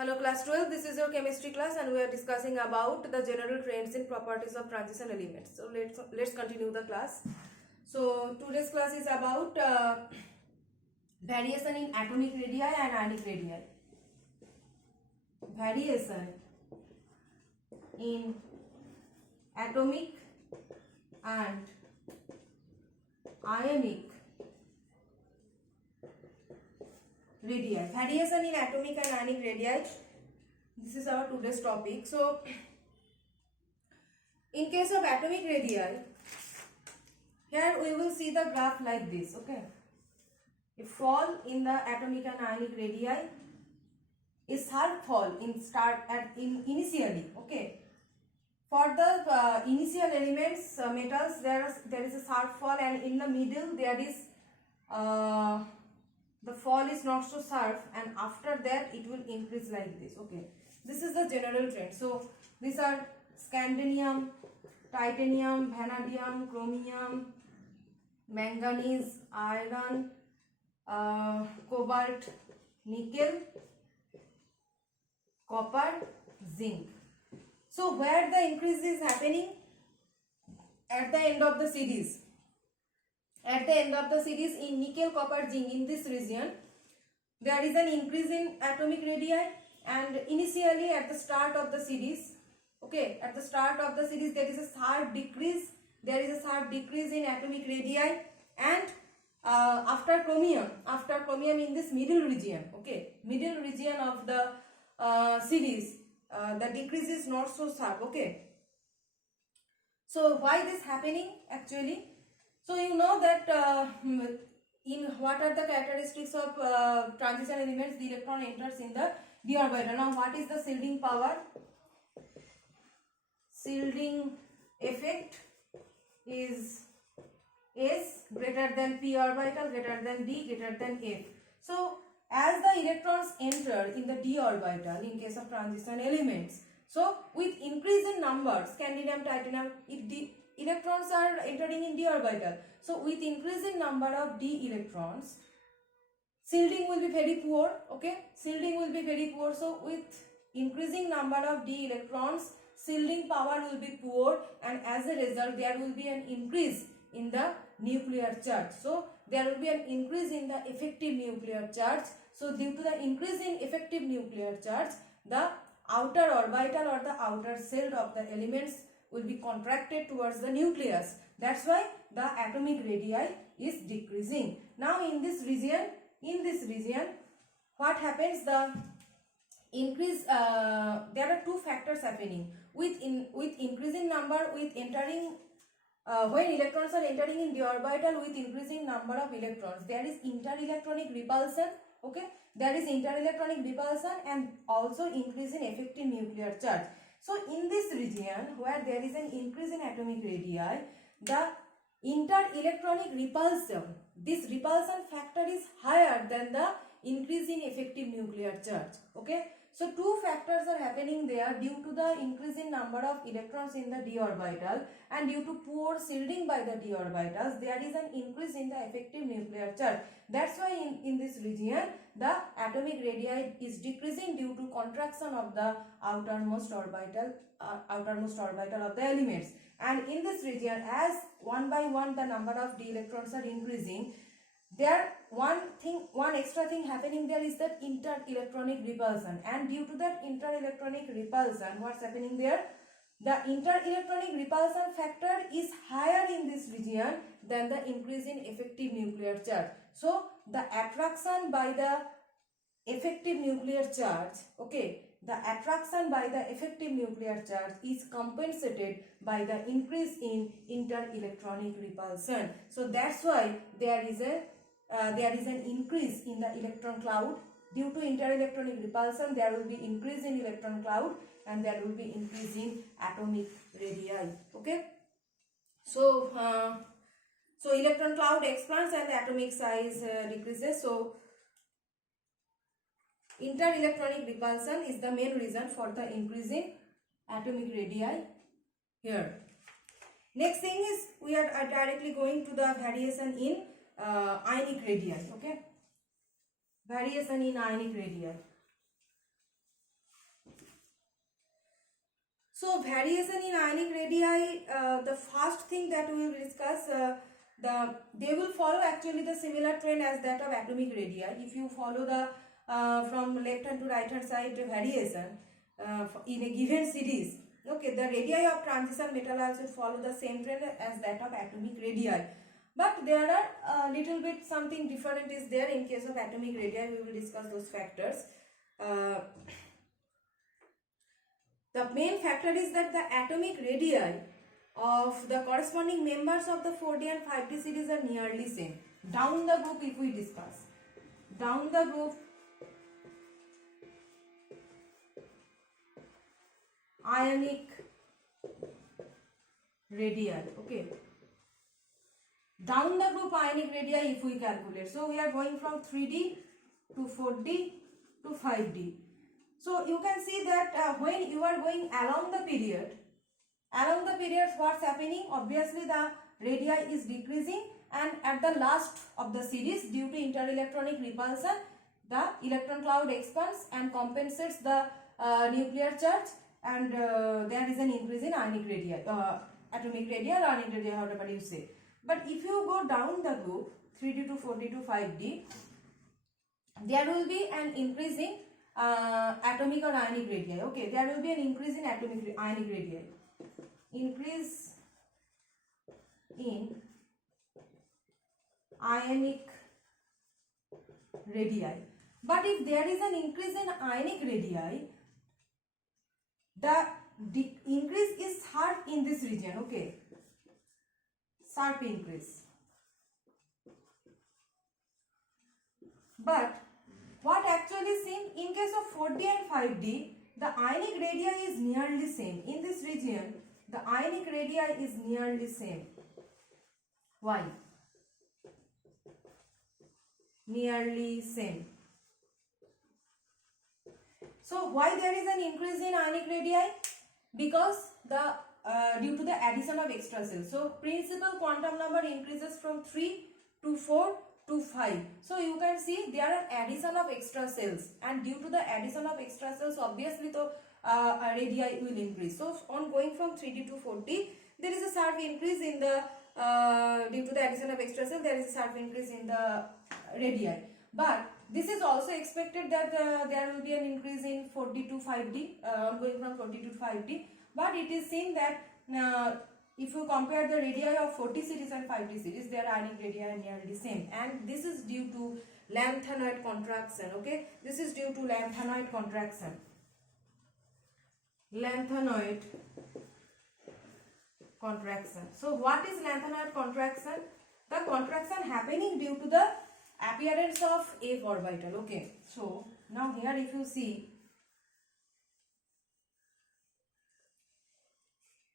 Hello class 12, this is your chemistry class and we are discussing about the general trends in properties of transition elements. So let's continue the class. So today's class is about variation in atomic radii and ionic radii. Variation in atomic and ionic radii. Variation in atomic and ionic radii. This is our today's topic. So, in case of atomic radii, here we will see the graph like this. Okay, a fall in the atomic and ionic radii is sharp fall in initially. Okay, for the initial elements metals there is a sharp fall, and in the middle there is the fall is not so sharp, and after that it will increase like this. Okay, this is the general trend. So these are scandium, titanium, vanadium, chromium, manganese, iron, cobalt, nickel, copper, zinc. So where the increase is happening? At the end of the series. At the end of the series in nickel, copper, zinc, in this region, there is an increase in atomic radii, and initially at the start of the series, okay, at the start of the series there is a sharp decrease. There is a sharp decrease in atomic radii, and after chromium in this middle region, okay, middle region of the series, the decrease is not so sharp. Okay, so why this happening actually? So you know that in what are the characteristics of transition elements? The electron enters in the d orbital. Now what is the shielding power? Shielding effect is S greater than p orbital, greater than d, greater than f. So as the electrons enter in the d orbital in case of transition elements, so with increase in number, scandium, titanium, electrons are entering in d orbital. So with increase in number of d electrons, shielding will be very poor. Okay, shielding will be very poor. So with increasing number of d electrons, shielding power will be poor, and as a result there will be an increase in the nuclear charge. So there will be an increase in the effective nuclear charge. So due to the increase in effective nuclear charge, the outer orbital or the outer shell of the elements will be contracted towards the nucleus. That's why the atomic radii is decreasing. Now in this region, what happens? The increase, there are two factors happening. With increasing number, with entering when electrons are entering in the orbital with increasing number of electrons, there is interelectronic repulsion. Okay, there is interelectronic repulsion and also increase in effective nuclear charge. So in this region where there is an increase in atomic radii, the interelectronic repulsion, this repulsion factor is higher than the increase in effective nuclear charge. Okay, so two factors are happening there due to the increase in number of electrons in the d orbital, and due to poor shielding by the d orbitals, there is an increase in the effective nuclear charge. That's why in this region the atomic radii is decreasing due to contraction of the outermost orbital of the elements. And in this region, as one by one the number of d electrons are increasing, there one extra thing happening there is that interelectronic repulsion, and due to that interelectronic repulsion, what's happening there? The interelectronic repulsion factor is higher in this region than the increase in effective nuclear charge. So the attraction by the effective nuclear charge, okay, the attraction by the effective nuclear charge is compensated by the increase in interelectronic repulsion. So that's why there is an increase in the electron cloud. Due to interelectronic repulsion, there will be increase in electron cloud, and there will be increase in atomic radii. Okay, so so electron cloud expands and the atomic size decreases. So interelectronic repulsion is the main reason for the increase in atomic radii here. Next thing is we are directly going to the variation in ionic radii. Okay, variation in ionic radii. So variation in ionic radii, the first thing that we will discuss, they will follow actually the similar trend as that of atomic radii. If you follow the from left hand to right hand side variation in a given series, okay, the radii of transition metal also follow the same trend as that of atomic radii. But there are a little bit something different is there in case of atomic radii. We will discuss those factors. The main factor is that the atomic radii of the corresponding members of the 4D and 5D series are nearly same. Down the group, if we discuss, down the group, ionic radii, okay. Down the group ionic radii, if we calculate, so we are going from 3D to 4D to 5D. So you can see that when you are going along the period, what's happening? Obviously the radii is decreasing, and at the last of the series, due to interelectronic repulsion, the electron cloud expands and compensates the nuclear charge, and there is an increase in ionic radii, atomic radii or ionic radii, however you say. But if you go down the group 3D to 4D to 5D, there will be an increase in atomic or ionic radii. Okay, there will be an increase in atomic ionic radii. Increase in ionic radii. But if there is an increase in ionic radii, the increase is sharp in this region. Okay, sharp increase. But what actually seen in case of 4D and 5D, the ionic radii is nearly same. In this region, the ionic radii is nearly same. Why? Nearly same. So why there is an increase in ionic radii? Because the due to the addition of extra cells. So principal quantum number increases from 3 to 4 to 5. So you can see there are addition of extra cells, and due to the addition of extra cells, obviously the radii will increase. So on going from 3D to 4D, there is a sharp increase in the due to the addition of extra cells, there is a sharp increase in the radii. But this is also expected that there will be an increase in 4D to 5D, going from 4D to 5D. But it is seen that if you compare the radii of 4D series and 5D series, their ionic radii are nearly same, and this is due to lanthanoid contraction. Okay, this is due to lanthanoid contraction. Lanthanoid contraction. So what is lanthanoid contraction? The contraction happening due to the appearance of F orbital. Okay, so now here if you see,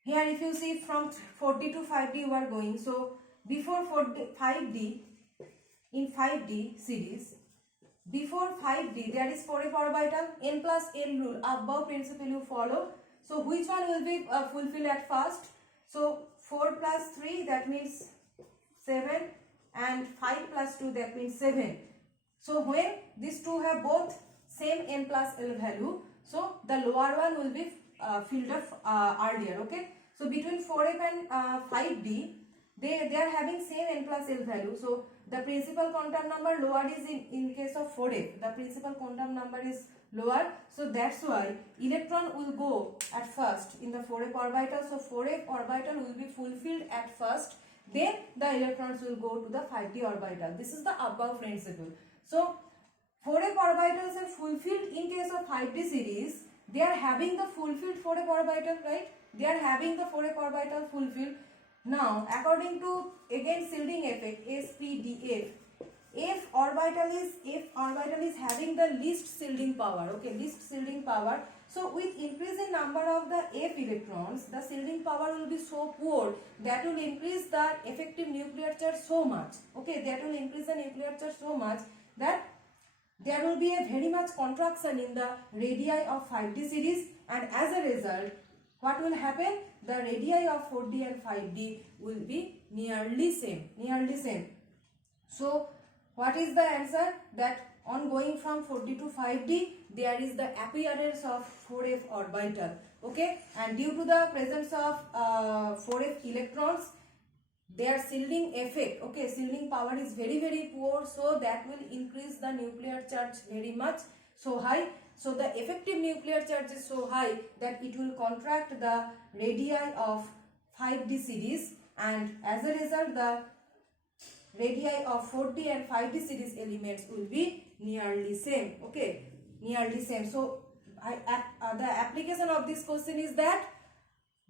here if you see from 4D to 5D you are going. So before 5D, in 5D series, before 5D there is 4f orbital, n plus l rule, above principle you follow. So which one will be fulfilled at first? So 4 plus 3, that means 7, and 5 plus 2, that means 7. So when these two have both same n plus l value, so the lower one will be filled up earlier. Okay, so between 4f and 5d, they are having same n plus l value. So the principal quantum number lower is in case of 4f, the principal quantum number is lower. So that's why electron will go at first in the 4f orbital. So 4f orbital will be fulfilled at first, then the electrons will go to the 5d orbital. This is the above principle. So 4f orbitals are fulfilled in case of 5d series. They are having the fulfilled 4f orbital, right? They are having the 4f orbital fulfilled. Now according to again shielding effect, SPDF, F orbital is having the least shielding power. Okay, least shielding power. So with increase in number of the F electrons, the shielding power will be so poor that will increase the effective nuclear charge so much. Okay, that will increase the nuclear charge so much that there will be a very much contraction in the radii of 5d series, and as a result, what will happen? The radii of 4d and 5d will be nearly same. So what is the answer? That on going from 4d to 5d, there is the appearance of 4f orbital. Okay, and due to the presence of 4f electrons, their shielding effect, okay, shielding power is very poor, so that will increase the nuclear charge very much, so high. So the effective nuclear charge is so high that it will contract the radii of 5d series, and as a result the radii of 4d and 5d series elements will be nearly same. Okay, nearly same. So the application of this question is that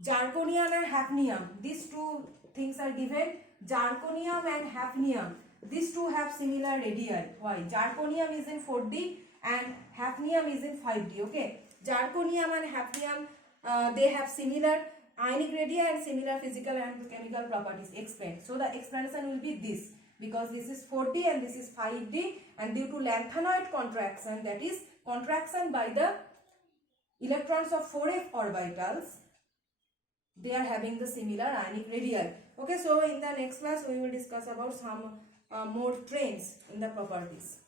zirconium and hafnium, these two things are given. Zirconium and hafnium, these two have similar radii. Why? Zirconium is in 4d and hafnium is in 5d. Okay, zirconium and hafnium, they have similar ionic radii and similar physical and chemical properties explained. So the explanation will be this, because this is 4d and this is 5d, and due to lanthanoid contraction, that is contraction by the electrons of 4f orbitals, they are having the similar ionic radii. Okay, so in the next class we will discuss about some more trains in the properties.